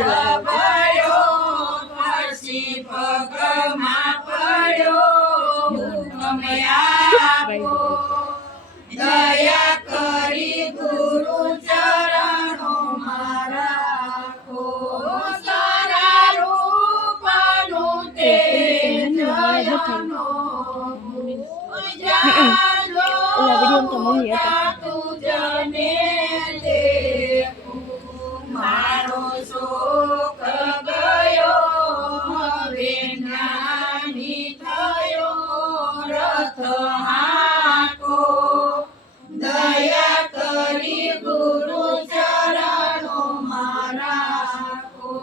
પડ્યો પછી પગમાં પડ્યો તમે આપો દયા કરી ગુરુ ચરણો રાખો સારા રૂપનું તે જયનો તુજને મારો શોક ગયો હવે નાની થયો રથ હાકો દયા કરી ગુરુ ચરણો રાખો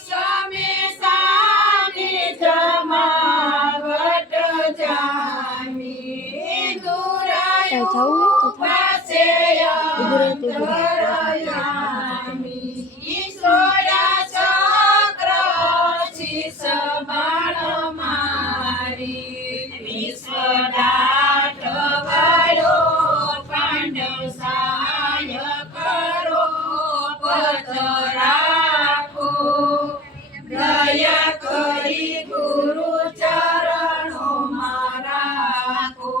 સમે સામે જમાવટ જામી દુરાયો પાસે ઈશ્વરા ચક્ર શીશ બાણ મારી વિશ્વદાટ વાળો પાંડવ સહાય કરો પથ રાખો દયા કરી ગુરુ ચરણો રાખો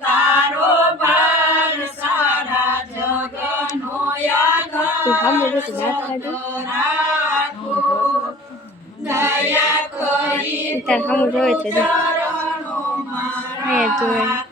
તારો બાર સારા જગનો રાખો દયા કરી જોવે છે